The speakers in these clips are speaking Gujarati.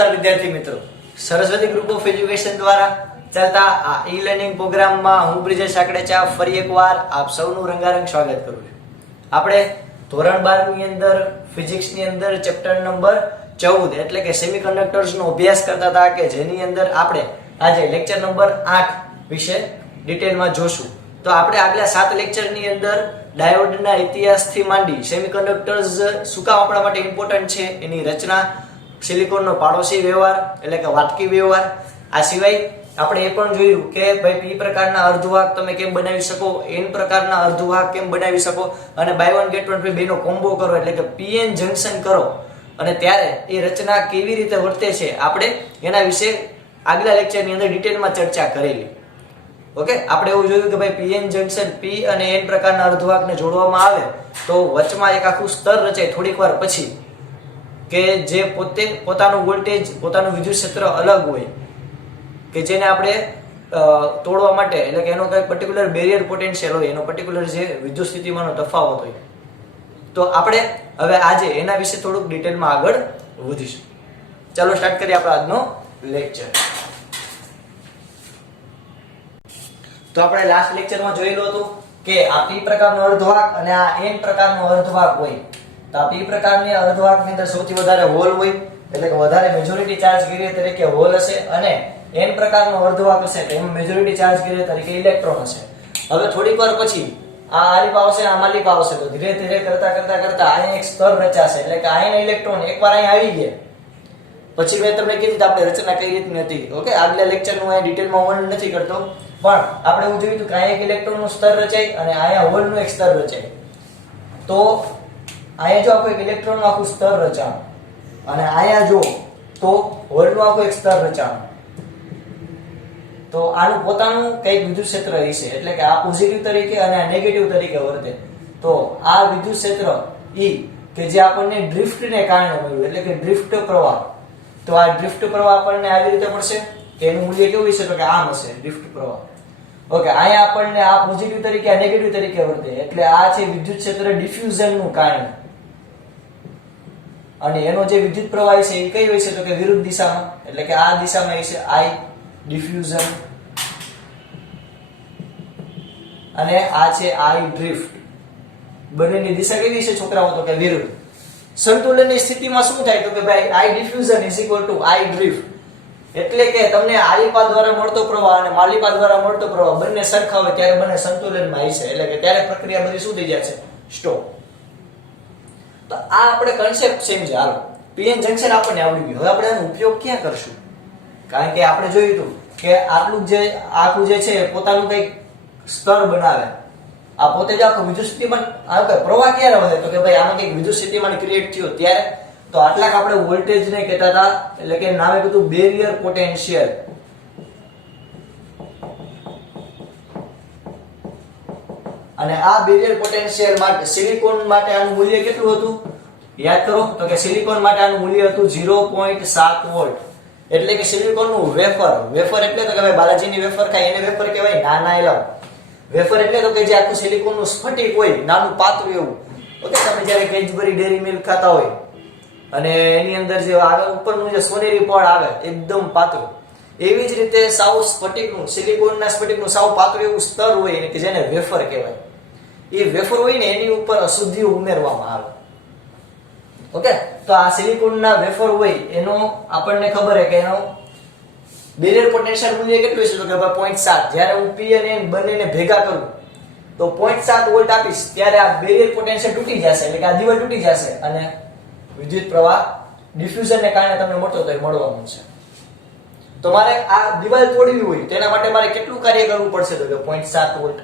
નમસ્કાર વિદ્યાર્થી મિત્રો, સરસ્વતી ગ્રુપ ઓફ એજ્યુકેશન દ્વારા ચાલતા આ ઈ લર્નિંગ પ્રોગ્રામમાં હું બ્રિજેશ આકડેચા ફરી એકવાર આપ સૌનું રંગારંગ સ્વાગત કરું છું. આપણે ધોરણ 12 ની અંદર ફિઝિક્સ ની અંદર ચેપ્ટર નંબર 14 એટલે કે સેમિકન્ડક્ટર્સ નો અભ્યાસ કરતા હતા કે જેની અંદર આપણે આજે લેક્ચર નંબર 8 વિશે ડિટેલમાં જોશું. તો આપણે આગલા 7 લેક્ચર ની અંદર ડાયોડના ઇતિહાસથી માંડી સેમિકન્ડક્ટર્સ શું કામ આપણા માટે ઇમ્પોર્ટન્ટ છે, એની રચના, સિલિકોનનો પાડોશી વ્યવહાર એટલે કે વાટકી વ્યવહાર, આ સિવાય આપણે એ પણ જોયું કે ભાઈ પી પ્રકારના અર્ધવાહક તમે કેમ બનાવી શકો, એન પ્રકારના અર્ધવાહક કેમ બનાવી શકો અને બાય વન ગેટ વન બેનો કોમ્બો કરો એટલે કે પીએન જંકશન કરો અને ત્યારે એ રચના કેવી રીતે વર્તે છે આપણે એના વિશે આગલા લેક્ચરની અંદર ડિટેલમાં ચર્ચા કરેલી. ઓકે, આપણે એવું જોયું કે ભાઈ પીએન જંકશન પી અને એન પ્રકારના અર્ધવાહકને જોડવામાં આવે તો વચમાં એક આખું સ્તર રચાય થોડીક વાર પછી કે જે પોતાનું વોલ્ટેજ, પોતાનું વિદ્યુત ક્ષેત્ર અલગ હોય કે જેને આપણે તોડવા માટે એટલે કે એનો કંઈક પર્ટિક્યુલર બેરિયર પોટેન્શિયલ હોય, એનો પર્ટિક્યુલર જે વિદ્યુત સ્થિતિમાનનો તફાવત હોય. તો આપણે હવે આજે એના વિશે થોડુંક ડિટેલમાં આગળ વધીશું. ચાલો સ્ટાર્ટ કરીએ આપણો આજનો લેક્ચર. તો આપણે લાસ્ટ લેક્ચરમાં જોયેલું હતું કે આ પી પ્રકારનો અર્ધવાહક અને આ એન પ્રકારનો અર્ધવાહક હોય. તો આ પી પ્રકારની અર્ધવાહકની અંદર સૌથી વધારે હોલ હોય એટલે કે વધારે મેજોરિટી ચાર્જ કેરિયર તરીકે હોલ હશે અને એન પ્રકારનો અર્ધવાહક હશે તો એમાં મેજોરિટી ચાર્જ કેરિયર તરીકે ઇલેક્ટ્રોન હશે. હવે થોડીક વાર પછી આ આલિપ આવશે, આ માલિપ આવશે તો ધીરે ધીરે કરતા અહીંયા એક સ્તર રચાશે એટલે કે અહીંયા ઇલેક્ટ્રોન એકવાર અહીંયા આવી ગયા પછી મેં તમને કીધું આપણે રચના કઈ રીતની હતી. ઓકે, આગલા લેક્ચરનું અહીંયા ડિટેલમાં વર્ણન નથી કરતો પણ આપણે એવું જોયું કે અહીંયા એક ઇલેક્ટ્રોનનું સ્તર રચાય અને અહીંયા હોલનું એક સ્તર રચાય. તો અહીંયા જો આખું એક ઇલેક્ટ્રોનનું આખું સ્તર રચાણું અને અહીંયા જો તો હોલનું આખું એક સ્તર રચાણું તો આનું પોતાનું કંઈક વિદ્યુત ક્ષેત્ર હશે એટલે કે આ પોઝિટિવ તરીકે અને આ નેગેટિવ તરીકે વર્તે. તો આ વિદ્યુત ક્ષેત્ર ઈ કે જે આપણને ડ્રિફ્ટને કારણે મળ્યું એટલે કે ડ્રિફ્ટ પ્રવાહ. તો આ ડ્રિફ્ટ પ્રવાહ આપણને આવી રીતે મળશે કે એનું મૂલ્ય કેવું હશે તો કે આમ હશે ડ્રિફ્ટ પ્રવાહ. ઓકે, અહીંયા આપણને આ પોઝિટિવ તરીકે આ નેગેટિવ તરીકે વર્તે એટલે આ છે વિદ્યુત ક્ષેત્ર ડિફ્યુઝનનું કારણે અને એનો જે વિદ્યુત પ્રવાહ છે એ કઈ હોય છે તો કે વિરુદ્ધ દિશામાં એટલે કે આ દિશામાં હશે આઈ ડિફ્યુઝન અને આ છે આઈ ડ્રિફ્ટ. બંનેની દિશા કેવી છે છોકરાઓ તો કે વિરુદ્ધ. સંતુલનની સ્થિતિમાં શું થાય તો કે ભાઈ I diffusion is equal to I drift એટલે કે તમને આલિપા દ્વારા મળતો પ્રવાહ અને માલિપા દ્વારા મળતો પ્રવાહ બંને સરખા હોય ત્યારે બંને સંતુલનમાં હશે એટલે કે ત્યારે પ્રક્રિયા બધી શું થઈ જશે? સ્ટોપ. તો આ આપણે કન્સેપ્ટ સમજે. હાલો, પીએન જંકશન આપણને આવડી ગયું. હવે આપણે એનો ઉપયોગ ક્યાં કરશું? કારણ કે આપણે જોયું હતું કે આટલું જે આખું જે છે પોતાનું કંઈક સ્તર બનાવે, આ પોતે જ આખું વિદ્યુત સ્થિતિમાન પ્રવાહ ક્યારે વધે તો કે ભાઈ આમાં કંઈક વિદ્યુત સ્થિતિમાન ક્રિએટ થયો ત્યારે. તો આટલાક આપણે વોલ્ટેજ ને કહેતા હતા એટલે કે નામે કીધું બેરિયર પોટેન્શિયલ. અને આ બેરિયર પોટેન્શિયલ માટે સિલિકોન માટે આનું મૂલ્ય કેટલું હતું યાદ કરો તો કે સિલિકોન માટે આનું મૂલ્ય હતું 0.7 વોલ્ટ. એટલે કે સિલિકોનનું વેફર એટલે તો કે ભાઈ બાલાજીની વેફર ખાય એને વેફર કહેવાય, નાના એલા વેફર એટલે તો કે જે આખું સિલિકોનનું સ્ફટિક હોય નાનું પાતળું એવું. ઓકે, તમે જ્યારે કેડબરી ડેરી મિલ્ક ખાતા હોય અને એની અંદર જે આગળ ઉપરનું જે સોનેરી પડ આવે એકદમ પાતળું, એવી જ રીતે સાવ સ્ફટિકનું સિલિકોનના સ્ફટિકનું સાવ પાતળું એવું સ્તર હોય કે જેને વેફર કહેવાય. એ વેફર હોય ને એની ઉપર અશુદ્ધિઓ ઉમેરવામાં આવે. ઓકે, તો આ સિલિકોનના વેફર હોય એનો આપણને ખબર છે કે એનો બેરિયર પોટેન્શિયલ મૂલ્ય કેટલું છે તો કે 0.7. જ્યારે હું પી અને એન બંનેને ભેગા કરું તો 0.7 વોલ્ટ આપીશ ત્યારે આ બેરિયર પોટેન્શિયલ તૂટી જશે એટલે કે આ દિવાલ તૂટી જશે અને વિદ્યુત પ્રવાહ ડિફ્યુઝનને કારણે તમને મળતો તો એ મળવાનું છે. તો મારે આ દિવાલ તોડવી હોય તેના માટે મારે કેટલું કાર્ય કરવું પડશે તો કે 0.7 વોલ્ટ.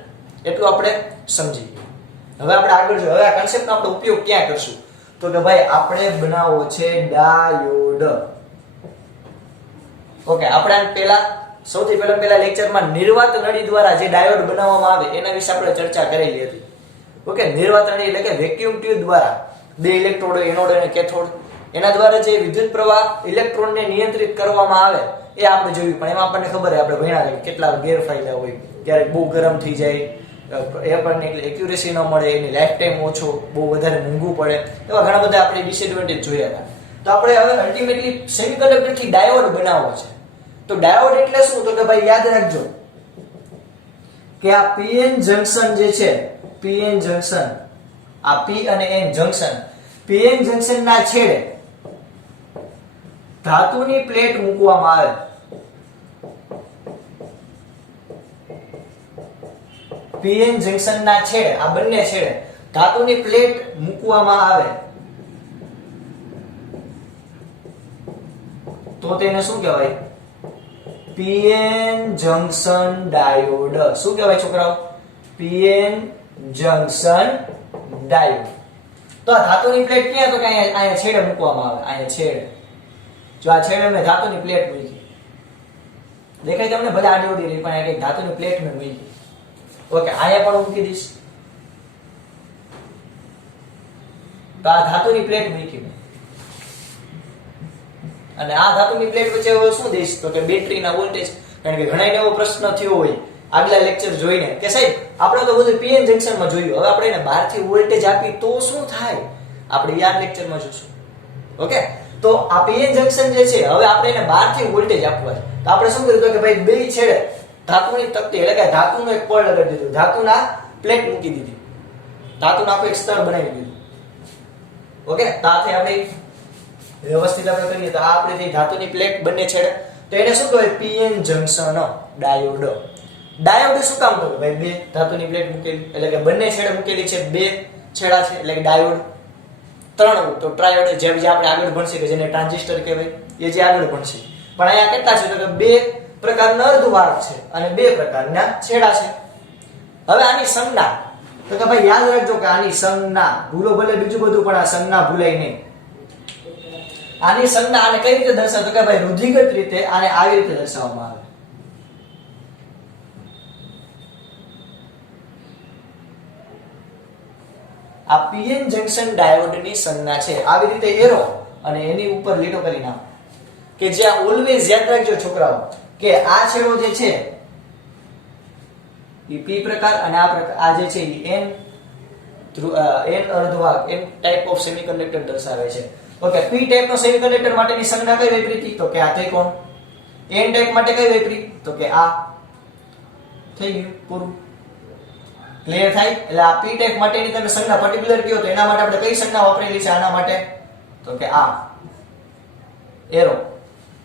એટલું આપણે સમજી ગયા. હવે આપણે આગળ જોઈએ. હવે આ કન્સેપ્ટનો આપણે ઉપયોગ ક્યાં કરશું તો કે ભાઈ આપણે બનાવવો છે ડાયોડ. ઓકે, આપણે સૌથી પહેલા લેક્ચરમાં નિર્વાત નળી દ્વારા જે ડાયોડ બનાવવામાં આવે એના વિશે આપણે ચર્ચા કરેલી હતી. ઓકે, નિર્વાત નળી એટલે કે વેક્યુમ ટ્યુબ દ્વારા બે ઇલેક્ટ્રોડ એનોડ અને કેથોડ એના દ્વારા જે વિદ્યુત પ્રવાહ ઇલેક્ટ્રોનને નિયંત્રિત કરવામાં આવે એ આપણે જોયું. પણ એમાં આપણને ખબર છે આપણે ભણ્યા કેટલા ગેરફાયદા હોય, ક્યારેક બહુ ગરમ થઈ જાય, એ આપણને એક્યુરેસી ન મળે, એની લાઈફ ટાઈમ ઓછો, બહુ વધારે મોંઘું પડે, એવા ઘણા બધા આપણે ડિસએડવાન્ટેજ જોયા હતા. તો આપણે હવે અલ્ટિમેટલી સેમિકન્ડક્ટર થી ડાયોડ બનાવવો છે. તો ડાયોડ એટલે શું? તો કે ભાઈ યાદ રાખજો કે આ પીએન જંક્શન જે છે, પીએન જંક્શન, આ પી અને એન જંક્શન, પીએન જંક્શન ના છેડે ધાતુની પ્લેટ મૂકવામાં આવે. પીએન જંક્શન ના છેડે, આ બંને છેડે ધાતુની પ્લેટ મૂકવામાં આવે તો તેને શું કહેવાય? PN junction diode. શું કહેવાય છોકરાઓ? PN junction diode. તો આ ધાતુની પ્લેટ ક્યાં? તો કે અહીંયા છેડે મૂકવામાં આવે. અહીંયા છેડે, જો આ છેડે મેં ધાતુની પ્લેટ મૂકી, દેખાય તમને? ભલે આડી ઉડી રહી, પણ એક ધાતુની પ્લેટ મેં મૂકી. ઓકે, અહીંયા પણ મૂકી દઈશ. તો આ ધાતુની પ્લેટ મૂકી અને આ ધાતુની પ્લેટ વચ્ચે શું દઈશ? તો કે બેટરીના વોલ્ટેજ. કારણ કે ઘણા એવો પ્રશ્ન થયો હોય આગલા લેક્ચર જોઈને કે સાહેબ આપણે તો બધું પીએન જંક્શનમાં જોયું, હવે આપણે એને બહારથી વોલ્ટેજ આપી તો શું થાય? આપણે આ લેક્ચરમાં જોશું. ઓકે, તો આ પીએન જંક્શન જે છે, હવે આપણે એને બહારથી વોલ્ટેજ આપવા છે. તો આપણે શું કર્યું? કે ભાઈ બે છેડે ધાતુની તકતી એટલે કે ધાતુનું એક પડ લગાડી દીધું, ધાતુના પ્લેટ મૂકી દીધી, ધાતુનું આખું એક સ્તર બનાવી દીધું. ઓકે, તો આથી આપણે વ્યવસ્થિત આપણે કરીએ તો આ આપણે ધાતુની પ્લેટ બંને છેડે, તો એને શું કહેવાય? PN junction diode. ડાયોડ શું કામ કરે? ભાઈ બે ધાતુની પ્લેટ મૂકેલી એટલે કે બંને છેડે મૂકેલી છે, બે છેડા છે એટલે કે ડાયોડ. ત્રણ તો ટ્રાયોડ, જે આપણે આગળ ભણશે કે જેને ટ્રાન્ઝિસ્ટર કહેવાય, એ જે આગળ ભણશે. પણ અહીંયા કેટલા છે? તો કે બે પ્રકારના અર્ધવાહક છે અને બે પ્રકારના છેડા છે. હવે આની સંજ્ઞા, તો કે ભાઈ યાદ રાખજો કે આની સંજ્ઞા, ભૂલો ભલે બીજું બધું પણ આ સંજ્ઞા ભૂલાય નહીં. આની સંજ્ઞા આને કઈ રીતે દર્શાવે? તો કે ભાઈ રૂઢિગત રીતે આને આવી રીતે દર્શાવવામાં આવે. આ પીએન જંક્શન ડાયોડની સંજ્ઞા છે. આવી રીતે એરો અને એની ઉપર લીટો કરી નાખો કે જ્યાં ઓલવેઝ યાદ રાખજો છોકરાઓ કે આ છેડો જે છે એ પી પ્રકાર અને આ પ્રકાર, આ જે છે એ એન અર્ધવાહક, એન ટાઈપ ઓફ સેમિકન્ડક્ટર દર્શાવે છે. ઓકે, પી ટાઈપ નો સેમિકન્ડક્ટર માટેની સંજ્ઞા કઈ વાપરી? તો કે આ ત્રિકોણ. એન ટાઈપ માટે કઈ વાપરી? તો કે આ. થઈ ગયું પૂરું. ક્લિયર થાય? એટલે આ પી ટાઈપ માટેની તમે સંજ્ઞા પર્ટિક્યુલર કહો તો એના માટે આપણે કઈ સંજ્ઞા વાપરેલી છે આના માટે? તો કે આ એરો,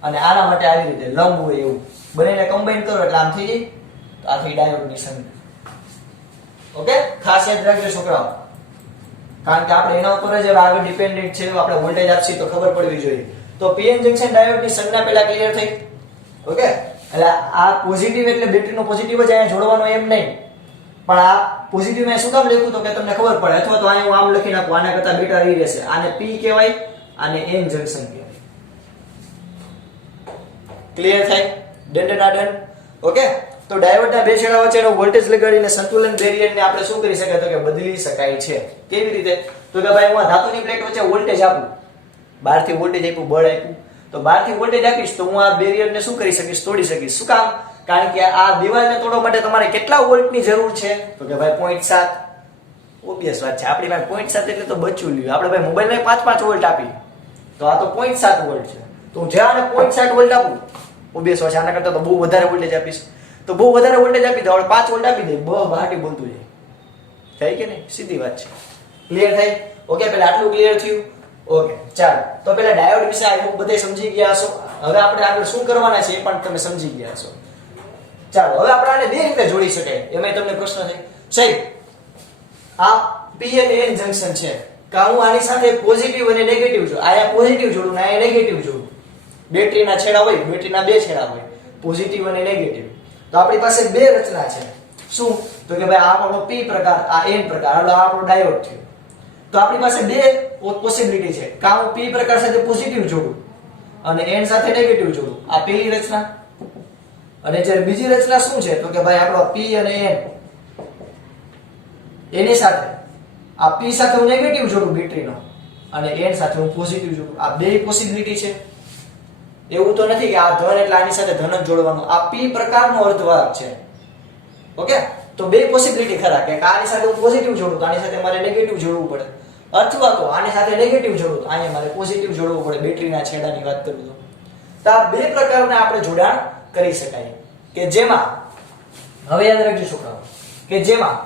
અને આના માટે આવી રીતે લંબ હોય એવું બંનેને કમ્બાઈન કરો એટલે આમ થઈ જાય. તો આ થઈ ડાયોડની સંજ્ઞા. ઓકે, ખાસ યાદ રાખજો છોકરાઓ, કારણ કે આપણે એના ઉપર જ આગળ ડિપેન્ડન્ટ છે. આપણે વોલ્ટેજ આપશી તો ખબર પડવી જોઈએ. તો પીએન જંક્શન ડાયોડની સંજ્ઞા પહેલા ક્લિયર થઈ. ઓકે, એટલે આ પોઝિટિવ એટલે બેટરીનો પોઝિટિવ જ અહીંયા જોડવાનો એમ નહીં, પણ આ પોઝિટિવ મેં શું કામ લખ્યું? તો કે તમને ખબર પડે. અથવા તો અહીંયા હું આમ લખી નાખું, આના કરતા બેટર રહી રહેશે. આને પી કહેવાય, આને એન જંક્શન કહેવાય. ક્લિયર થાય? ડન. ઓકે, તો ડાયોડના બે છેડા વચ્ચેનો વોલ્ટેજ લગાડીને સંતુલન વેરિએન્ટને આપણે શું કરી શકાય? તો કે બદલી શકાય છે. કેવી રીતે? તો કે ભાઈ હું આ ધાતુની પ્લેટ વચ્ચે વોલ્ટેજ આપું, બહારથી વોલ્ટેજ આપ્યું, બળ આપ્યું, તો બહારથી વોલ્ટેજ આપીશ તો હું આ બેરિયરને શું કરી શકીશ? તોડી શકીશ. શું કામ? કારણ કે આ દિવાલને તોડવા માટે તમારે કેટલા વોલ્ટની જરૂર છે? તો કે ભાઈ 0.7. ઓબિયસ વાત છે, આપણી પાસે 0.7 એટલે તો બચવું લ્યું. આપણે ભાઈ મોબાઈલને 5 વોલ્ટ આપી, તો આ તો 0.7 વોલ્ટ છે. તો હું જ્યાં 0.7 વોલ્ટ આપું, ઓબિયસ વાત છે, આના કરતા તો બહુ વધારે વોલ્ટેજ આપીશ. તો બહુ વધારે વોલ્ટેજ આપી દો, 5 વોલ્ટ આપી દે, બહુ બહાટી બોલતું જાય. થાય કે નહીં? સીધી વાત છે. ક્લિયર થાય? ઓકે, પહેલા આટલું ક્લિયર થયું. ઓકે, ચાલો તો પહેલા ડાયોડ વિશે આઈ હોપ બધે સમજી ગયા હશો. હવે આપણે આગળ શું કરવાના છે એ પણ તમે સમજી ગયા હશો. ચાલો, હવે આપણે આને બે રીતે જોડી શકાય. એમાં તમને પ્રશ્ન થાય સાહેબ આ પી અને એન જંક્શન છે, કે હું આની સાથે પોઝિટિવ અને નેગેટિવ જોડું, આયા પોઝિટિવ જોડું ને આયા નેગેટિવ જોડું. બેટરીના છેડા હોય, બેટરીના બે છેડા હોય, પોઝિટિવ અને નેગેટિવ. તો આપણી પાસે બે રચના છે. શું? તો કે ભાઈ આ આપણો પી પ્રકાર, આ એન પ્રકાર, આ આપણો ડાયોડ થયો. તો આપણી પાસે બે પોસિબિલિટી છે, કે હું પી પ્રકાર સાથે પોઝિટિવ જોડું અને એન સાથે નેગેટિવ જોડું. આ પહેલી રચના. અને જ્યારે બીજી રચના શું છે? તો કે ભાઈ આપણો પી અને એન, એની સાથે આ પી સાથે હું નેગેટિવ જોડું બેટરીનો અને એન સાથે હું પોઝિટિવ જોડું. આ બે પોસિબિલિટી છે. એવું તો નથી કે આ ધન એટલે આની સાથે ધન જ જોડવાનું. આ પી પ્રકારનો અર્ધવાહક છે. ઓકે, તો બે પોસિબિલિટી ખરા કે આની સાથે હું પોઝિટિવ જોડું તો આની સાથે મારે નેગેટિવ જોડવું પડે. અથવા તો આની સાથે નેગેટિવ જોડવું, અહીંયા મારે પોઝિટિવ જોડવું પડે બેટરીના છેડાની વાત કરું તો આ બે પ્રકારના આપણે જોડાણ કરી શકાય કે જેમાં હવે યાદ રાખજો છોકરાઓ કે જેમાં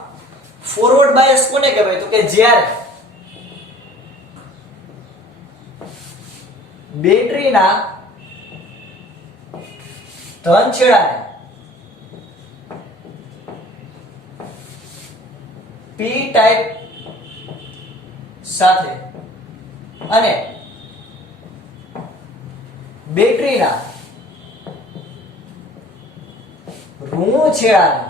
ફોરવર્ડ બાયસ કોને કહેવાય તો કે જ્યારે બેટરીના ધન છેડાને પી ટાઈપ સાથે અને બેટરીના ઋણ છેડાને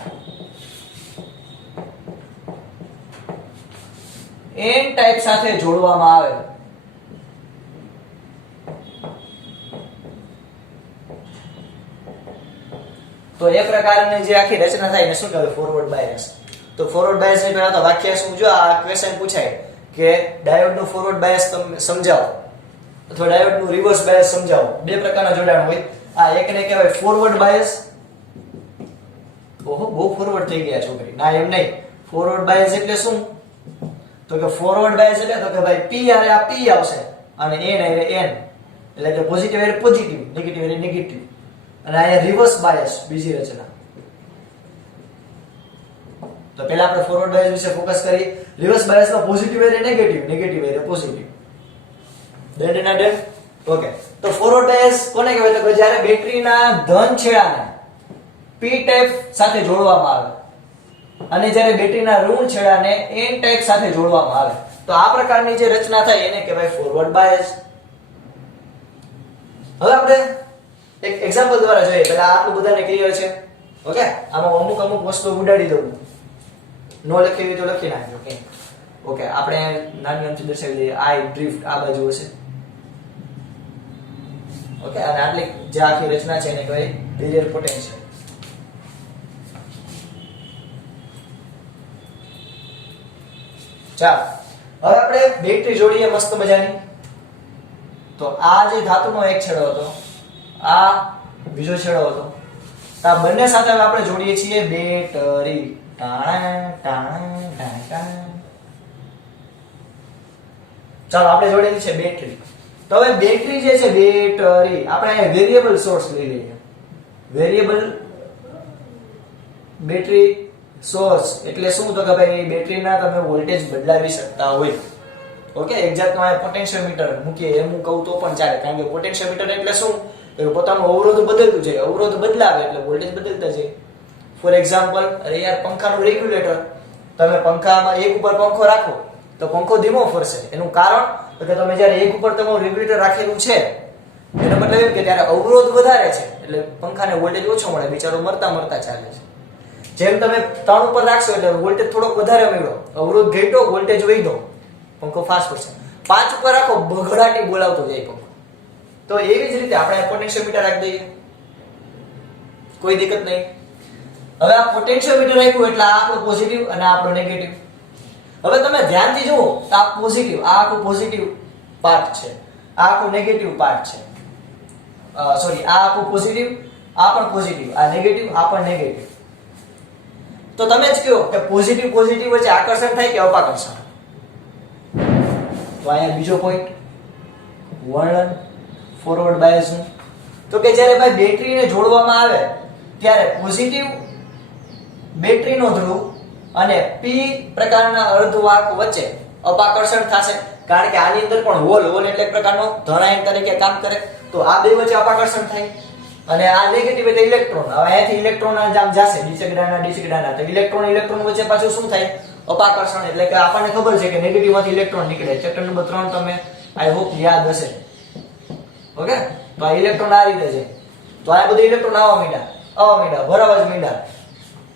એન ટાઈપ સાથે જોડવામાં આવે તો એ પ્રકારની જે આખી રચના થાય એને શું કહેવાય ફોરવર્ડ બાયસ. તો ફોરવર્ડ બાયસ ની પહેલા તો વાક્ય શું જો આ ક્વેશ્ચન પૂછાય કે ડાયોડ નું ફોરવર્ડ બાયસ તમે સમજાવો અથવા ડાયોડ નું રિવર્સ બાયસ સમજાવો. બે પ્રકારના જોડાણ હોય. આ એકને કહેવાય ફોરવર્ડ બાયસ. ઓહો બહુ ફોરવર્ડ થઈ ગયા છોકરી. ના એમ નહીં. ફોરવર્ડ બાયસ એટલે શું તો કે ફોરવર્ડ બાયસ એટલે તો કે ભાઈ પી આરે આ પી આવશે અને એન આરે એન એટલે કે પોઝિટિવ આરે પોઝિટિવ નેગેટિવ આરે નેગેટિવ. અને અહીંયા રિવર્સ બાયસ બીજી રચના. તો પહેલા આપણે ફોરવર્ડ બાયસ વિશે ફોકસ કરી. રિવર્સ બાયસમાં પોઝિટિવ આરે નેગેટિવ નેગેટિવ આરે પોઝિટિવ. ડન ના ડન. ઓકે તો ફોરવર્ડ બાયસ કોને કહેવાય તો જ્યારે બેટરીના ધન છેડાને પી ટાઈપ સાથે જોડવામાં આવે અને જ્યારે બેટરીના ઋણ છેડાને એન ટાઈપ સાથે જોડવામાં આવે તો આ પ્રકારની જે રચના થાય એને કહેવાય ફોરવર્ડ બાયસ. હવે આપણે એક એક્ઝામ્પલ દ્વારા જોઈએ. પહેલા આટલું બધાને ક્લિયર છે? ઓકે આમાં અમુક વસ્તુ ઉડાડી દઉં. નો લખી હોય તો લખી નાખજો. ઓકે આપણે નાની અમથી દર્શાવી દઈએ. આઈ ડ્રિફ્ટ આ બાજુ હશે. ઓકે અને આટલી જે આખી રચના છે એને કહેવાય બેરિયર પોટેન્શિયલ. ચાલો હવે આપણે બેટરી જોડીએ મસ્ત મજાની. તો આ જે ધાતુનો એક છેડો હતો આ બીજો છેડો હતો તો આ બંને સાથે આપણે જોડીએ છીએ બેટરી. ચાલો આપણે જોડેલી છે બેટરી. તો હવે બેટરી જે છે બેટરી આપણે અહીંયા વેરિયેબલ સોર્સ લઈ લઈએ. વેરિયેબલ બેટરી સોર્સ એટલે શું તો કે ભાઈ બેટરીના તમે વોલ્ટેજ બદલાવી શકતા હોય. ઓકે એક્ઝેક્ટ માં પોટેન્શિયોમીટર મૂકીએ એમ હું કહું તો પણ ચાલે કારણ કે પોટેન્શિયોમીટર એટલે શું તો પોતાનું અવરોધ બદલતું જાય. અવરોધ બદલાવે એટલે વોલ્ટેજ બદલતા જાય. ફોર એક્ઝામ્પલ અરે યાર પંખાનું રેગ્યુલેટર તમે પંખામાં એક ઉપર પંખો રાખો તો પંખો ધીમો ફરશે. એનું કારણ તો કે તમે જ્યારે એક ઉપર તમારું રેગ્યુલેટર રાખેલું છે એનો મતલબ એમ કે ત્યારે અવરોધ વધારે છે એટલે પંખાને વોલ્ટેજ ઓછો મળે બિચારો મરતા મરતા ચાલે છે. જેમ તમે 3 ઉપર રાખશો એટલે વોલ્ટેજ થોડોક વધારે મળ્યો અવરોધ ઘટ્યો વોલ્ટેજ વધ્યો પંખો ફાસ્ટ ફરશે. 5 ઉપર રાખો બગડાટી બોલાવતો જાય પંખો. તો એવી જ રીતે આપણે પોટેન્શિયોમીટર રાખી દઈએ કોઈ દિક્કત નહીં. હવે આ પોટેન્શિયોમીટર રાખ્યું એટલે આ આપણો પોઝિટિવ અને આ આપણો નેગેટિવ. હવે તમે ધ્યાનથી જુઓ તો આ પોઝિટિવ આ આખું પોઝિટિવ પાર્ટ છે આ આખું નેગેટિવ પાર્ટ છે. સોરી આ આખું પોઝિટિવ આ પણ પોઝિટિવ આ નેગેટિવ આ પણ નેગેટિવ. તો તમે જ કહો કે પોઝિટિવ પોઝિટિવ વચ્ચે આકર્ષણ થાય કે અપાકર્ષણ? તો અહીંયા બીજો પોઈન્ટ વર્ણન ફોરવર્ડ બાયસ નું. તો કે જ્યારે ભાઈ બેટરીને જોડવામાં આવે ત્યારે પોઝિટિવ બેટરીનો ધ્રુવ અને પી પ્રકારના અર્ધવાહક વચ્ચે અપાકર્ષણ થશે કારણ કે આની અંદર પણ હોલ એટલે એક પ્રકારનો ધનાયન તરીકે કામ કરે. તો આ બે વચ્ચે અપાકર્ષણ થાય અને આ નેગેટિવ એટલે ઇલેક્ટ્રોન. હવે અહીંથી ઇલેક્ટ્રોન આમ જશે ડીસેગ્રાના તો ઇલેક્ટ્રોન વચ્ચે પાછું શું થાય અપાકર્ષણ. એટલે કે આપણને ખબર છે કે નેગેટિવ માંથી ઇલેક્ટ્રોન નીકળે. ચેપ્ટર નંબર 3 તમે આઈ હોપ યાદ હશે. ઓકે તો આ ઇલેક્ટ્રોન આ રીતે છે તો આ બધા ઇલેક્ટ્રોન આવવા માંડ્યા ભરાવા જ માંડ્યા.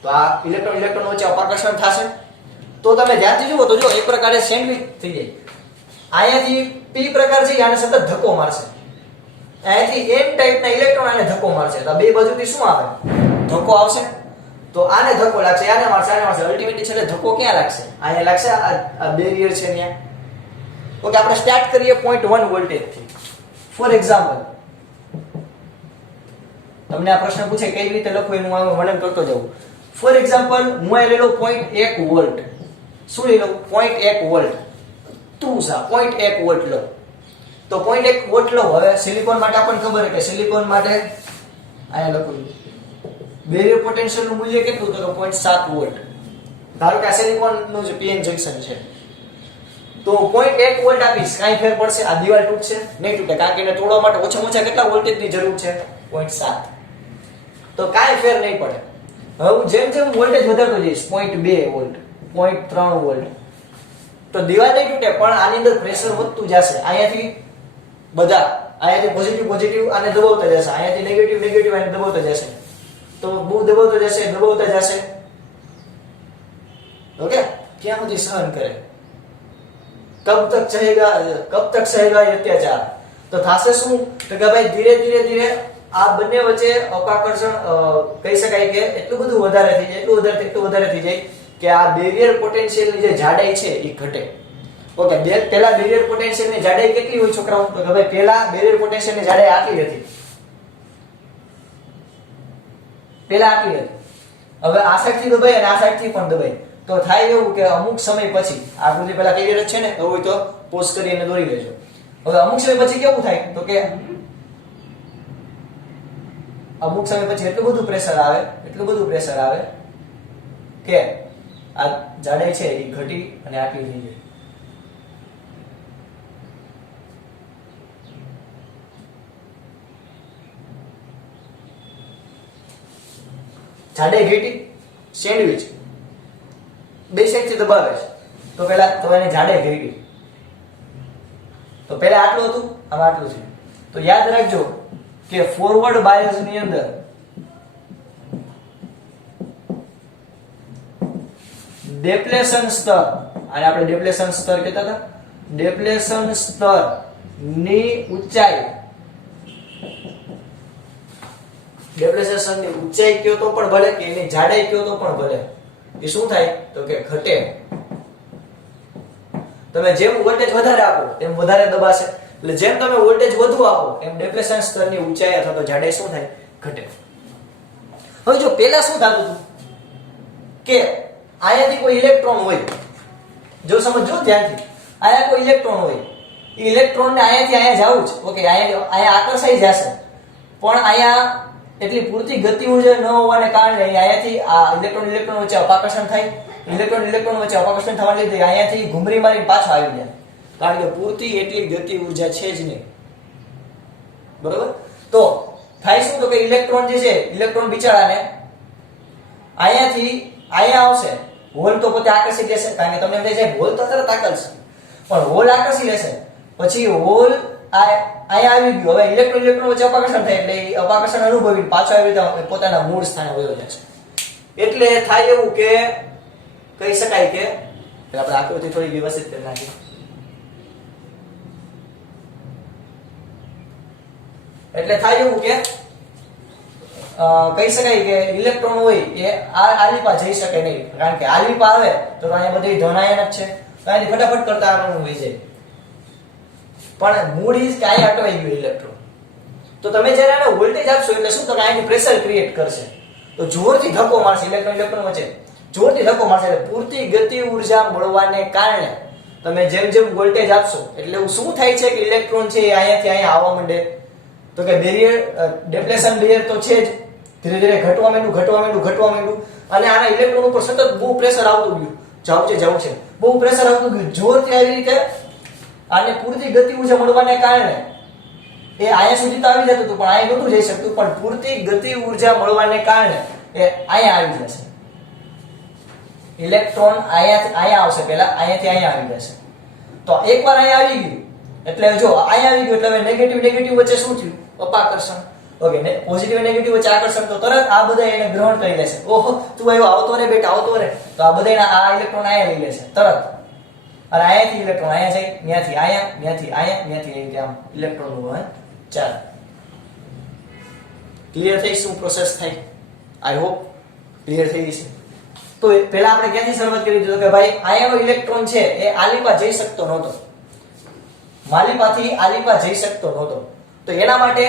તો આ ઇલેક્ટ્રોન વચ્ચે અપાકર્ષણ થશે. તો તમે ધ્યાનથી જુઓ તો જો એક પ્રકારે સેન્ડવિચ થઈ જાય. અહીંયાથી પી પ્રકાર છે આને સતત ધક્કો મારશે. અહીંયાથી એન ટાઈપના ઇલેક્ટ્રોન આને ધક્કો મારશે. તો બે બાજુથી શું આવે ધક્કો આવશે. તો આને ધક્કો લાગશે આને મારશે અલ્ટિમેટલી છેલ્લે ધક્કો ક્યાં લાગશે અહીંયા લાગશે આ બેરિયર છે ત્યાં. ઓકે આપણે સ્ટાર્ટ કરીએ 0.1 વોલ્ટેજ થી. ફોર એક્ઝામ્પલ તમને આ પ્રશ્ન પૂછે કઈ રીતે લખવું એનું વર્ણન કરતો જાઉં. ફોર એક્ઝામ્પલ હું અહીં લઈ લઉં 0.1 વોલ્ટ. શું લઈ લઉં 0.1 વોલ્ટ. તુસા 0.1 વોલ્ટ લો. તો 0.1 વોલ્ટ લો. હવે સિલિકોન માટે આપણને ખબર છે કે સિલિકોન માટે અહીંયા લખું બેરિયર પોટેન્શિયલ નું મૂલ્ય કેટલું? તો 0.7 વોલ્ટ. ધારો કે આ સિલિકોન નું જે પીએન જંકશન છે, તો 0.1 વોલ્ટ આપીશ, કાઈ ફેર પડશે? આ દિવાલ તૂટશે? નહીં તૂટે, કારણ કે એને તોડવા માટે ઓછામાં ઓછા કેટલા વોલ્ટેજની જરૂર છે? 0.7. તો કાઈ ફેર નહીં પડે. હવે હું જેમ જેમ વોલ્ટેજ વધારતો જઈશ 0.2 વોલ્ટ, 0.3 વોલ્ટ, તો દિવાલ નહીં તૂટે, પણ આની અંદર પ્રેશર વધતું જશે. અહીંયાથી પોઝિટિવ પોઝિટિવ આને દબાવતા જશે, અહીંયાથી નેગેટિવ નેગેટિવ આને દબાવતા જશે. તો બહુ દબાવતા જશે. ઓકે, ક્યાં સુધી સહન કરે? કબ તક સહેगा ये अत्याचार? તો થાશે શું? તો કે ભાઈ ધીરે ધીરે આ બંને વચ્ચે અપાકર્ષણ કહી શકાય કે એટલું બધું વધારે થઈ જાય કે આ બેરિયર પોટેન્શિયલ ની જે જાડાઈ છે એ ઘટે. ઓકે, પહેલા બેરિયર પોટેન્શિયલ ની જાડાઈ કેટલી હોય છોકરાઓ? તો કે ભાઈ પહેલા બેરિયર પોટેન્શિયલ ની જાડાઈ આટલી હતી. હવે આ સાઈડ થી દબાઈ અને આ સાઈડ થી પણ દબાઈ, તો થાય એવું કે અમુક સમય પછી આકૃતિ પહેલા ક્લિયર જ છે ને, હોય તો પોઝ કરીને દોરી લેજો. હવે અમુક સમય પછી કેવું થાય? તો કે અમુક સમય પછી એટલું બધું પ્રેશર આવે કે આ જાડાઈ છે એ ઘટી અને આટલી થઈ જાય. જાડાઈ ઘટી, સેન્ડવિચ બે સાઈડ થી દબાવે છે, તો એની જાડાઈ ઘટી. તો પહેલા આટલું હતું, હવે આટલું છે. તો યાદ રાખજો કે ફોરવર્ડ બાયસ ની અંદર ડેપ્લેશન સ્તર, અને આપણે ડેપ્લેશન સ્તર કહેતા હતા, ડેપ્લેશન સ્તર ની ઊંચાઈ, ડેપ્લેશન સ્તરની ઊંચાઈ કયો તો પણ ભલે કે એની જાડાઈ કયો તો પણ ભલે, એ શું થાય? તો કે ઘટે. તમે જેમ વોલ્ટેજ વધારે આપો તેમ વધારે દબાશે, એટલે જેમ તમે વોલ્ટેજ વધુ આપો એમ ડેપ્લેશન સ્તરની ઊંચાઈ અથવા તો જાડાઈ શું થાય? ઘટે. હવે જો પહેલા શું થતું હતું કે અહીંયાથી કોઈ ઇલેક્ટ્રોન હોય, જો સમજો ધ્યાનથી, અહીંયા કોઈ ઇલેક્ટ્રોન હોય, એ ઇલેક્ટ્રોન ને અહીંયાથી અહીંયા જવું છે. ઓકે, અહીંયા આકર્ષાઈ જશે, પણ અહીંયા એટલી પૂરતી ગતિ ઊર્જા ન હોવાને કારણે અહીંયાથી આ ઇલેક્ટ્રોન વચ્ચે અપાકર્ષણ થાય. ઇલેક્ટ્રોન વચ્ચે અપાકર્ષણ થવાને લીધે અહીંયાથી ઘૂમરી મારીને પાછો આવી જાય, કારણ કે પૂરતી એટલી ગતિ ઊર્જા છે જ નહીં. બરોબર? તો થાય શું? તો કે ઇલેક્ટ્રોન જે છે, ઇલેક્ટ્રોન બિચારાને અહીંયાથી અહીંયા આવશે, હોલ તો પોતે આકર્ષી લેશે, કારણ કે તમને એમ થાય છે હોલ તો તરત આકર્ષશે, પણ હોલ આકર્ષી લેશે, પછી હોલ અહીંયા આવી ગયો. હવે ઇલેક્ટ્રોન વચ્ચે અપાકર્ષણ થાય, એટલે અપાકર્ષણ અનુભવી પાછો આવી રીતે પોતાના મૂળ સ્થાને વયો જશે. એટલે થાય એવું કે કહી શકાય કે આપણે આકૃતિ થોડી વ્યવસ્થિત કરી નાખીએ. એટલે થાય એવું કે કહી શકાય કે ઇલેક્ટ્રોન હોય એ આ લીપા જઈ શકે નહીં, કારણ કે આ લીપા આવે તો અહીંયા બધી ધનાયન જ છે, તો અહીંથી ફટાફટ કરતા આગળ વહી જાય. પણ મૂળ ઇઝ કે અહીંયા અટવાઈ ગયું ઇલેક્ટ્રોન. તો તમે જ્યારે આને વોલ્ટેજ આપશો એટલે શું? તો અહીંથી પ્રેશર ક્રિએટ કરશે, તો જોરથી ધક્કો મારશે, ઇલેક્ટ્રોન વચ્ચે જોરથી ધક્કો મારશે, એટલે પૂરતી ગતિ ઊર્જા મળવાને કારણે તમે જેમ જેમ વોલ્ટેજ આપશો એટલે શું થાય છે કે ઇલેક્ટ્રોન છે એ અહીંયાથી અહીંયા આવવા માંડે. તો કે બેરિયર, ડેપ્લેશન બેરિયર તો છે જ, ધીરે ધીરે ઘટવા માંડ્યું, અને આના ઇલેક્ટ્રોન ઉપર સતત બહુ પ્રેશર આવતું ગયું, જવું છે બહુ પ્રેશર આવતું ગયું જોરથી. આવી રીતે આને પૂરતી ગતિ ઊર્જા મળવાને કારણે એ અહીંયા સુધી તો આવી જતું હતું, પણ અહીંયા નહોતું જઈ શકતું, પણ પૂરતી ગતિ ઊર્જા મળવાને કારણે એ અહીંયા આવી જશે. ઇલેક્ટ્રોન અહીંયા આવશે, પહેલા અહીંયાથી અહીંયા આવી જશે. તો એકવાર અહીંયા આવી ગયું એટલે જો અહીંયા આવી ગયું એટલે હવે નેગેટિવ વચ્ચે શું થયું? અપાકર્ષણ. ઓકે, પોઝિટિવ અને નેગેટિવ વચ્ચે આકર્ષણ, તો તરત આ બધા એને ગ્રહણ કરી લેશે. ઓહો, તું આવ્યો, આવતો રે બેટા, આવતો રે. તો આ બધા આ ઇલેક્ટ્રોન અહીંયા લઈ લેશે તરત, અને અહીંયાથી ઇલેક્ટ્રોન અહીંયા જાય, ત્યાંથી અહીંયા આમ ઇલેક્ટ્રોન નું વહન ચાલે. ક્લિયર થઈ શું પ્રોસેસ થાય? આઈ હોપ ક્લિયર થઈ છે. તો પહેલા આપણે ક્યાંથી શરૂઆત કરી દીધું કે ભાઈ અહીંયાનો ઇલેક્ટ્રોન છે એ આલીપા જઈ શકતો નહોતો, માલીપાથી આલીપા જઈ શકતો નહોતો. તો એના માટે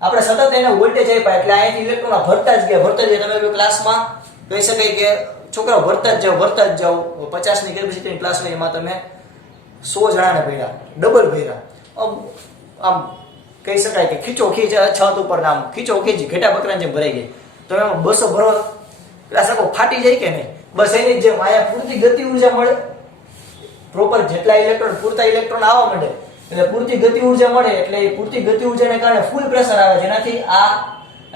આપણે સતત એને વોલ્ટેજ આપ્યા, એટલે અહીંયાથી ઇલેક્ટ્રોન ભરતા જ ગયા. તમે ક્લાસમાં કહી શકાય કે છોકરાઓ ભરતા જ જાઓ. 50 ની કેપેસિટીની ક્લાસ હોય એમાં તમે 100 જણાને ભર્યા, ડબલ ભર્યા. આમ કહી શકાય કે ખીચો ખીચ છત ઉપર આમ ખીચો ખીચ ઘેટા બકરાની જેમ ભરાઈ ગઈ. તો એમાં 200 ભરો, પેલા સકો ફાટી જાય કે નહીં? બસ એની જેમ અહીંયા પૂરતી ગતિ ઉર્જા મળે, પ્રોપર જેટલા ઇલેક્ટ્રોન પૂરતા ઇલેક્ટ્રોન આવવા માંડે એટલે પૂરતી ગતિ ઉર્જા મળે, એટલે એ પૂરતી ગતિ ઉર્જાને કારણે ફૂલ પ્રેશર આવે, જેનાથી આ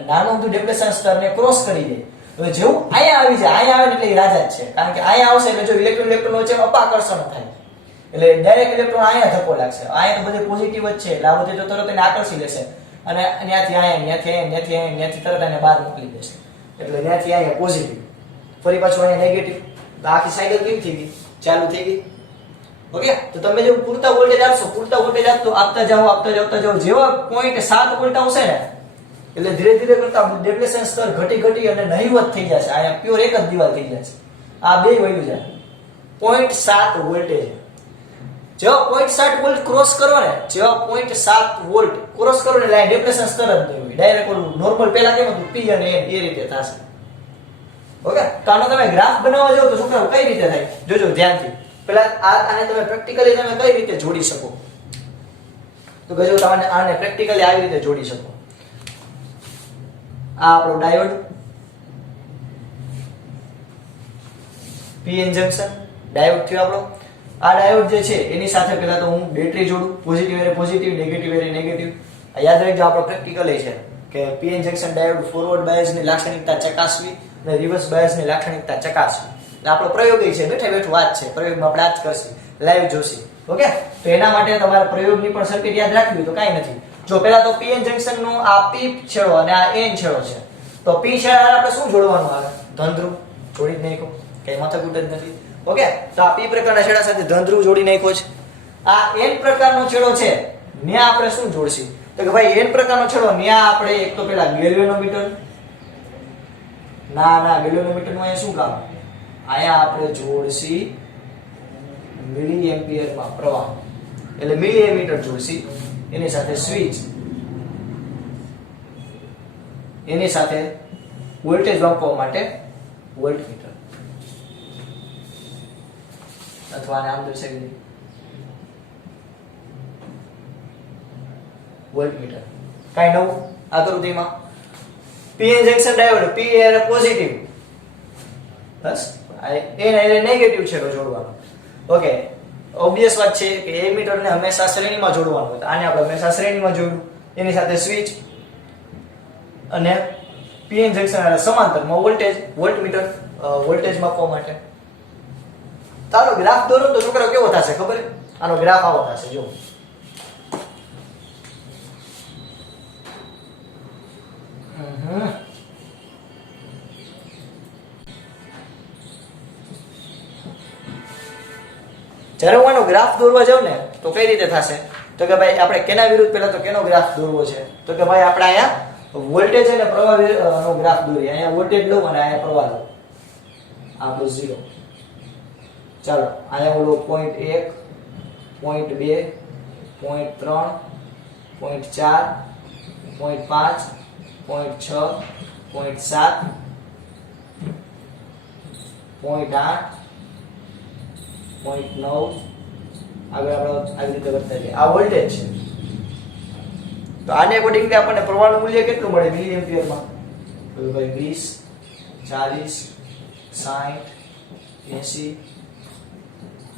નાનું ઊંધું ડિપ્લેશન સ્તરને ક્રોસ કરી દે. હવે જેવું અહીંયા આવી જાય, અહીંયા આવે એટલે એ રાજા જ છે, કારણ કે અહીંયા આવશે એટલે જો ઇલેક્ટ્રોન વચ્ચે અપાકર્ષણ થાય એટલે ડાયરેક્ટ ઇલેક્ટ્રોન અહીંયા ધક્કો લાગશે. અહીંયા તો બધે પોઝિટિવ જ છે એટલે આ બધે તો તરત એને આકર્ષી લેશે અને ત્યાંથી ત્યાંથી તરત એને બહાર મોકલી દેશે, એટલે ત્યાંથી અહીંયા પોઝિટિવ, ફરી પાછું અહીંયા નેગેટિવ. આખી સાયકલ કેવી થઈ ગઈ? ચાલુ થઈ ગઈ. ઓકે, તો તમે જો પૂરતા વોલ્ટેજ આપશો, પૂરતા વોલ્ટેજ આપતા જાઓ, જેવા 0.7 વોલ્ટ આવશે ને એટલે ધીરે ધીરે કરતા ડિપ્લેશન સ્તર ઘટી અને નહીવત થઈ જશે. અહીંયા પ્યોર એક જ દિવાલ થઈ જશે. આ બે વયું જાય 0.7 વોલ્ટેજ. જેવા 0.7 વોલ્ટ ક્રોસ કરો ને, જેવા 0.7 વોલ્ટ ક્રોસ કરો ને એટલે ડિપ્લેશન સ્તર જ નહીં હોય, ડાયરેક્ટ ઓલું નોર્મલ પેલા કેમ હતું P અને N એ રીતે થશે. ઓકે, તો આનો તમે ગ્રાફ બનાવવા જાવ તો છોકરાઓ કઈ રીતે થાય જોજો ધ્યાનથી. પેલા આને તમે પ્રેક્ટિકલી તમે કઈ રીતે જોડી શકો તો ગજો તમે આને પ્રેક્ટિકલી આવી રીતે જોડી શકો. આ આપણો ડાયોડ પીએન જંકશન ડાયોડ થયો આપણો. આ ડાયોડ જે છે એની સાથે પહેલા તો હું બેટરી જોડું, positive array positive, negative array negative. યાદ રાખજો આપણો પ્રેક્ટિકલી છે કે પીએન જંકશન ડાયોડ ફોરવર્ડ બાયસની લાક્ષણિકતા ચકાસવી અને રિવર્સ બાયસની લાક્ષણિકતા ચકાસવી. આપણો પ્રયોગ છે, બેઠું વાત છે, પ્રયોગમાં આપણે આ જ કરશું, લાઈવ જોશી. ઓકે, તો એના માટે તમારે પ્રયોગની પણ સર્કિટ યાદ રાખવી તો કાંઈ નથી. જો પહેલા તો પીએન જંકશન નો આ પી છેડો અને આ એન છેડો છે, તો પી છેડા આપણે શું જોડવાનું આવે? ધનધ્રુવ જોડી જ નાખ્યો, કઈ માથાકૂટ જ નથી. ઓકે, તો આ પી પ્રકારના છેડા સાથે ધનધ્રુવ જોડી નાખ્યો છે. આ એન પ્રકારનો છેડો છે, ન્યા આપણે શું જોડશું? તો કે ભાઈ એન પ્રકારનો છેડો ન્યા આપણે એક તો પેલા ગેલ્વેનોમીટર, ના ગેલ્વેનોમીટર નું અહીંયા શું કામ? અહીંયા આપણે જોડશી મિલી એમ્પિયર માં પ્રવાહ, એટલે મિલી એમીટર જોડશી, એની સાથે સ્વિચ, એની સાથે વોલ્ટેજ માપવા માટે વોલ્ટમીટર, અથવા આમ દર્શાવી વોલ્ટમીટર. કાઈ નવું આકૃતિમાં પીએન જંકશન ડાયોડ, પી એ પોઝિટિવ, બસ એન એ નેગેટિવ છેડો જોડવાનો. ઓકે, ઓબ્વિયસ વાત છે કે એમીટર ને હંમેશા શ્રેણીમાં જોડવાનું હોય, આને આપણે હંમેશા શ્રેણીમાં જોડવું, એની સાથે સ્વિચ અને પીએન જંકશન સમાંતરમાં વોલ્ટેજ, વોલ્ટમીટર વોલ્ટેજ માપવા માટે. તો આનો ગ્રાફ દોરો તો છોકરાઓ કેવો થશે ખબર? આનો ગ્રાફ આવો થશે, જો જ્યારે હું આનો ગ્રાફ દોરવા જાઉં ને તો કઈ રીતે થશે? તો કે ભાઈ આપણે કેના વિરુદ્ધ પહેલા તો કેનો ગ્રાફ દોરવો છે? તો કે ભાઈ આપણે અહીંયા વોલ્ટેજ અને પ્રવાહ નો ગ્રાફ દોરીએ. અહીંયા વોલ્ટેજ લઉં અને અહીંયા પ્રવાહ લઉં. આપણો 0. ચાલો અહીંયા ઓલો 0.1, 0.2, 0.3, 0.4, 0.5, 0.6, 0.7, 0.8, 0.9 આગળ આપણે આવી રીતે વધતા જઈએ. આ વોલ્ટેજ છે. તો આને અકોર્ડિંગલી આપણને પ્રવાહનું મૂલ્ય કેટલું મળે મિલી એમ્પિયરમાં? તો ભાઈ 20, 40, 60, 80,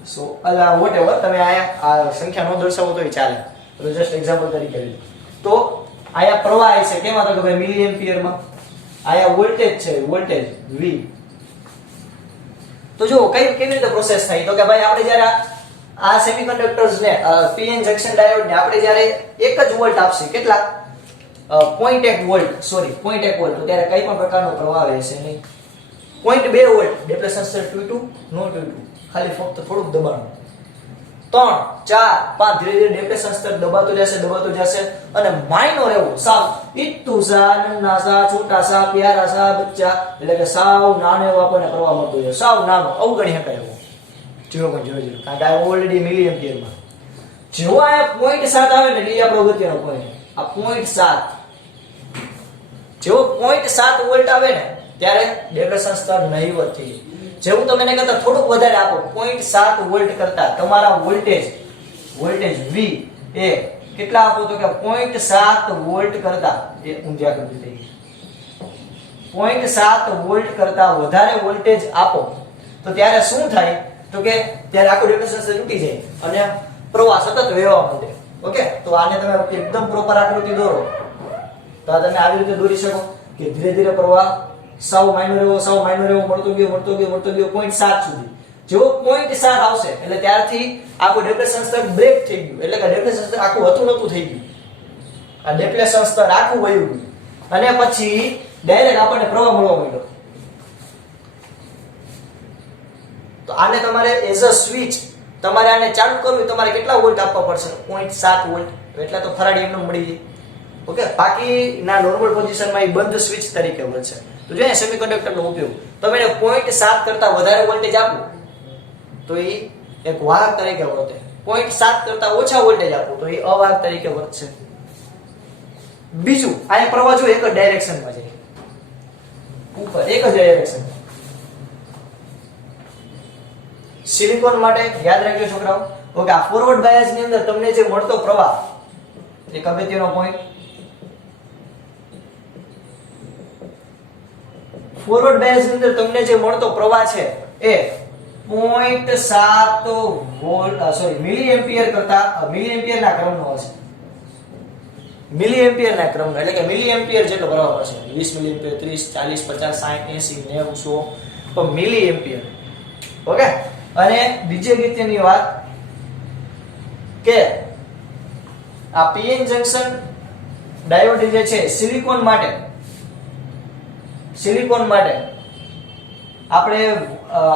100 અલા વોટેવર તમે આયા આ સંખ્યા નો દર્શાવો તોય ચાલે. તો જસ્ટ એક્ઝામ્પલ તરીકે લો. તો આયા પ્રવાહ છે કેમાં? તો કે ભાઈ મિલી એમ્પિયરમાં. આયા વોલ્ટેજ છે, વોલ્ટેજ V. તો જો કેવી રીતે પ્રોસેસ થાય? તો કે ભાઈ આપણે જ્યારે આ સેમિકન્ડક્ટર્સ ને પીએન જંકશન ડાયોડ ને આપણે જ્યારે એક જ વોલ્ટ આપશે, કેટલા? 0.1 વોલ્ટ, સોરી 0.1 વોલ્ટ, તો ત્યારે કઈ પણ પ્રકારનો પ્રવાહ વહેશે નહીં. 0.2 વોલ્ટ ડિપ્લેશન સ્તર તૂટ્યું, નો તૂટ્યું, ખાલી ફક્ત થોડુંક દબાણ. 3, 4, 5 ધીરે ધીરે ડિપ્લેશન સ્તર દબાતો જશે અને માઇનોર એવું સાવ ઇત્તુ સા, નન્ના સા, છોટા સા, પ્યારા સા, બચ્ચા, એટલે કે સાવ નાનો એવો આપણને પ્રવાહ મળતો જાય, સાવ નાનો, અવગણી શકાય એવો 0.00, કારણ કે આ ઓલરેડી મિલી એમ્પિયરમાં. જેવો આ 0.7 આવે ને એટલે આપણો અગત્યનો પોઈન્ટ, આ 0.7 જેવો 0.7 વોલ્ટ આવે ને ત્યારે ડિપ્લેશન સ્તર નહીવત થઈ જાય. જેવું તમે એને કરતા થોડુંક વધારે આપો, 0.7 વોલ્ટ કરતા તમારા વોલ્ટેજ વોલ્ટેજ V એ કેટલા આપો તો કે 0.7 વોલ્ટ કરતા એ ઊંધી આકૃતિ થઈ ગઈ 0.7 વોલ્ટ કરતા વધારે વોલ્ટેજ આપો તો ત્યારે શું થાય તો કે ત્યારે આખું રેઝિસ્ટન્સ તૂટી જાય અને પ્રવાહ સતત વહેવા માંડે ઓકે તો આને તમે એકદમ પ્રોપર આકૃતિ દોરો તો આ તમે આવી રીતે દોરી શકો કે ધીરે ધીરે પ્રવાહ સાવ માઇનર એવો મળતો ગયો 0.7 સુધી જેવો 0.7 આવશે એટલે ત્યારથી આખું ડેપ્લેશન સ્તર બ્રેક થઈ ગયું એટલે કે ડેપ્લેશન સ્તર આખું નતું થઈ ગયું આ ડેપ્લેશન સ્તર આખું વયું ગયું અને પછી ડાયરેક્ટ આપણને પ્રવાહ મળવા માંડ્યો તો આને તમારે એઝ અ સ્વિચ તમારે આને ચાલુ કરવું તમારે કેટલા વોલ્ટ આપવા પડશે 0.7 વોલ્ટ એટલે તો ફરાડી એમનો મળી જાય ઓકે બાકીના નોર્મલ પોઝિશનમાં એ બંધ સ્વિચ તરીકે વર્તે તો જો સેમિકન્ડક્ટરનો ઉપયોગ તમે 0.7 કરતા વધારે વોલ્ટેજ આપો તો એ એક વાહક તરીકે વર્તે 0.7 કરતા ઓછા વોલ્ટેજ આપો તો એ અવાહક તરીકે વર્તશે બીજું આ પ્રવાહ જો એક જ ડાયરેક્શનમાં જાય ઉપર એક જ ડાયરેક્શન સિલિકોન માટે યાદ રાખજો છોકરાઓ ઓકે આ ફોરવર્ડ બાયસ ની અંદર તમને જે મળતો પ્રવાહ એક અગત્યનો પોઈન્ટ ફોરવર્ડ બાયસ ની અંદર તમને જે મળતો પ્રવાહ છે એ 0.7 વોલ્ટ મિલી એમ્પિયર કરતા મિલી એમ્પિયર ના ક્રમનો હશે મિલી એમ્પિયર ના ક્રમનો એટલે કે મિલી એમ્પિયર જેટલો પ્રવાહ હશે 20 મિલી એમ્પિયર 30 40 50 60 80 90 100 તો મિલી એમ્પિયર ઓકે અને બીજી અગત્યની વાત કે આ પીએન જંક્શન ડાયોડ જે છે સિલિકોન માટે આપણે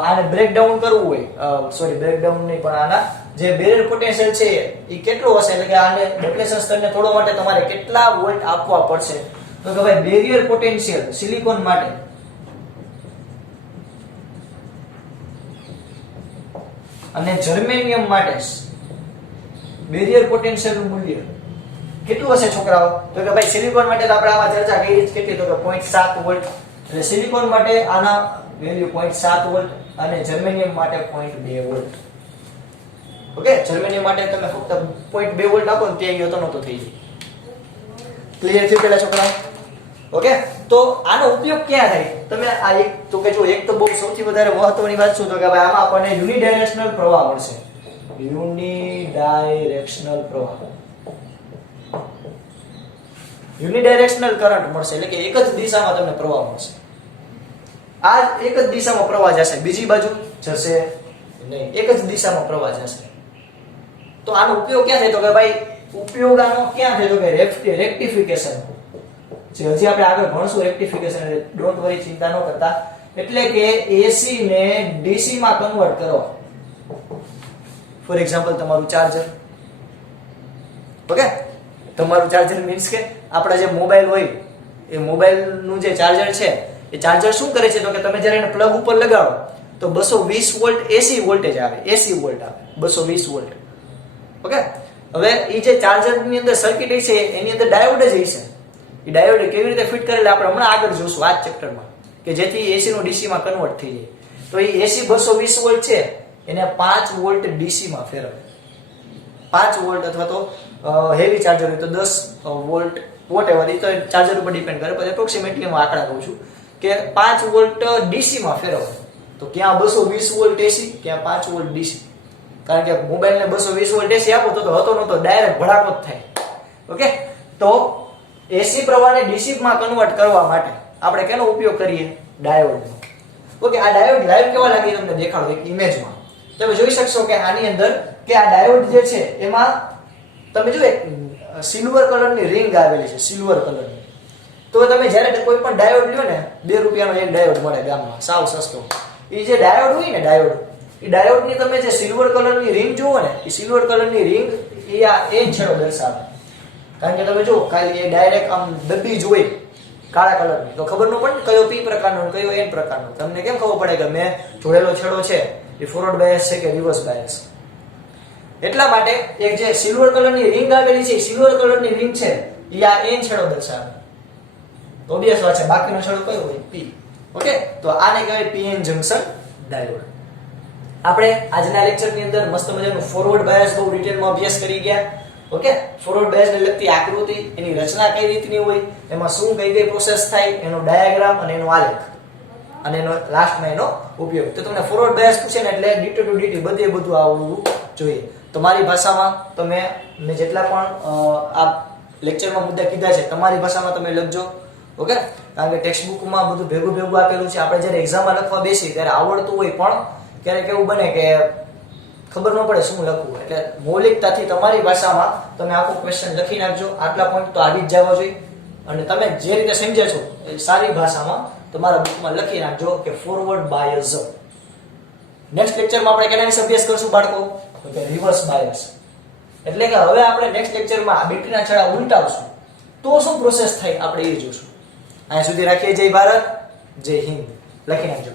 આને બ્રેકડાઉન કરવું હોય બ્રેકડાઉન નહીં પણ આના જે બેરિયર પોટેન્શિયલ છે એ કેટલો હશે એટલે કે આને ડેપ્લેશન સ્તરને તોડવા માટે તમારે કેટલા વોલ્ટ આપવા પડશે તો કે ભાઈ બેરિયર પોટેન્શિયલ સિલિકોન માટે અને જર્મેનિયમ માટે બેરિયર પોટેન્શિયલ નું મૂલ્ય કેટલું હશે છોકરાઓ તો કે ભાઈ સિલિકોન માટે તો આપણે આમાં ચર્ચા કરી કેટલી તો કે 0.7 વોલ્ટ એટલે સિલિકોન માટે આના વેલ્યુ 0.7 વોલ્ટ અને જર્મેનિયમ માટે 0.2 વોલ્ટ ઓકે જર્મેનિયમ માટે તમે ફક્ત 0.2 વોલ્ટ આપો ને તે યોતો નતો થઈ જાય ક્લિયર થયું પેલા છોકરાઓ ઓકે તો આનો ઉપયોગ ક્યાં થાય તમે આ એક તો કે જો એક તો બહુ સૌથી વધારે મહત્વની વાત શું તો કે ભાઈ આમાં આપણને યુનિડાયરેક્શનલ પ્રવાહ મળશે યુનિડાયરેક્શનલ પ્રવાહ યુનિડાયરેક્શનલ કરંટ મળશે એટલે કે એક જ દિશામાં તમને પ્રવાહ મળશે આ એક જ દિશામાં પ્રવાહ જશે બીજી બાજુ જશે નહીં એક જ દિશામાં પ્રવાહ જશે તો આનો ઉપયોગ ક્યાં થાય તો કે ભાઈ ઉપયોગ આનો ક્યાં થાય તો કે રેક્ટિફિકેશન જે હજી આપણે આગળ ભણશું રેક્ટિફિકેશન એટલે ડોન્ટ વરી ચિંતા ન કરતા એટલે કે એસી ને ડીસી માં કન્વર્ટ કરવા ફોર એક્ઝામ્પલ તમારું ચાર્જર ઓકે તમારું ચાર્જર મીન્સ કે આપણા જે મોબાઈલ હોય એ મોબાઈલ નું જે ચાર્જર છે એ ચાર્જર શું કરે છે તો કે તમે જ્યારે એને પ્લગ ઉપર લગાડો તો 220 વોલ્ટ એસી વોલ્ટેજ આવે એસી વોલ્ટ આવે 220 વોલ્ટ ઓકે હવે એ જે ચાર્જર ની અંદર સર્કિટ છે એની અંદર ડાયોડ જ હશે એ ડાયોડ કેવી રીતે ફિટ કરેલા આપણે હમણાં આગળ જોશું આ ચેપ્ટરમાં કે જેથી એસી નું ડીસી માં કન્વર્ટ થઈ જાય તો એ એસી 220 વોલ્ટ છે એને 5 વોલ્ટ ડીસી માં ફેરવે 5 વોલ્ટ અથવા તો હેવી ચાર્જર હોય તો 10 વોલ્ટ વોટેવર એ તો ચાર્જર ઉપર ડિપેન્ડ કરે પણ એપ્રોક્સિમેટલી હું આંકડા કહું છું કે 5 વોલ્ટ ડીસી માં ફેરવે તો ક્યાં 220 વોલ્ટ એસી ક્યાં 5 વોલ્ટ ડીસી કારણ કે મોબાઈલ ને 220 વોલ્ટ એસી આપો તો હતો નતો ડાયરેક્ટ ભડાકો જ થાય ઓકે તો એસી પ્રવાહને ડીસી માં કન્વર્ટ કરવા માટે આપણે કેનો ઉપયોગ કરીએ ડાયોડનો ઓકે આ ડાયોડ લાઈવ કેવા લાગે તમને દેખાડો એક ઇમેજમાં તમે જોઈ શકશો કે આની અંદર કે આ ડાયોડ જે છે એમાં તમે જો એક સિલ્વર કલરની રિંગ આવેલી છે સિલ્વર કલરની તો તમે જ્યારે કોઈ પણ ડાયોડ લ્યો ને 2 રૂપિયાનો એક ડાયોડ મળે ગામમાં સાવ સસ્તો એ જે ડાયોડ હોય ને એ ડાયોડની તમે જે સિલ્વર કલરની રિંગ જુઓ ને એ સિલ્વર કલરની રિંગ એ આ એન છેડો દર્શાવે કારણ કે તમે જો ખાલી એ ડાયરેક્ટ આમ ડબ્બી જોઈ કાળા કલરની તો ખબર ન પડે કયો પી પ્રકારનો કયો એન પ્રકારનો તમને કેમ ખબર પડે કે મેં જોડેલો છેડો છે એ ફોરવર્ડ બાયસ છે કે રિવર્સ બાયસ એટલા માટે એક જે સિલ્વર કલરની રિંગ આવેલી છે સિલ્વર કલરની રિંગ છે એ આ એન છેડો દર્શાવે તો ઓબવિયસ વાત છે બાકીનો છેડો કયો હોય પી ઓકે તો આને કહેવાય પીએન જંકશન ડાયોડ આપણે આજના લેક્ચરની અંદર મસ્ત મજાનું ફોરવર્ડ બાયસ બહુ ડિટેલમાં અભ્યાસ કરી ગયા. ઓકે, ફોરવર્ડ બાયસને લગતી આકૃતિ, એની રચના કઈ રીતની હોય, એમાં શું કઈ કઈ પ્રોસેસ થાય, એનો ડાયાગ્રામ અને એનો આલેખ અને એનો લાસ્ટમાં એનો ઉપયોગ. તો તમને ફોરવર્ડ બાયસ પૂછે ને એટલે ડીટો ટુ ડીટી બધું આવવું જોઈએ. તમારી ભાષામાં તમે જેટલા પણ આ લેક્ચરમાં મુદ્દા કીધા છે તમારી ભાષામાં તમે લખજો. ઓકે, કારણ કે ટેક્સ્ટ બુકમાં બધું ભેગું આપેલું છે. આપણે જ્યારે એક્ઝામમાં લખવા બેસી ત્યારે આવડતું હોય પણ ક્યારેક એવું બને કે ખબર ન પડે શું લખવું. એટલે મૌલિકતાથી તમારી ભાષામાં તમે આખો ક્વેશ્ચન લખી નાખજો. આટલા પોઈન્ટ તો આવી જ જવા જોઈએ અને તમે જે રીતે સમજ્યા છો એ સારી ભાષામાં તમારા બુકમાં લખી નાખજો કે ફોરવર્ડ બાયસ. નેક્સ્ટ લેક્ચરમાં આપણે કેના વિશે અભ્યાસ કરશું બાળકો? તો કે રિવર્સ બાયસ. એટલે કે હવે આપણે નેક્સ્ટ લેક્ચરમાં આ બેટરીના છડા ઉલટાવશું તો શું પ્રોસેસ થાય આપણે એ જોશું. અહીંયા સુધી રાખીએ. જય ભારત, જય હિન્દ. લખી નાખજો.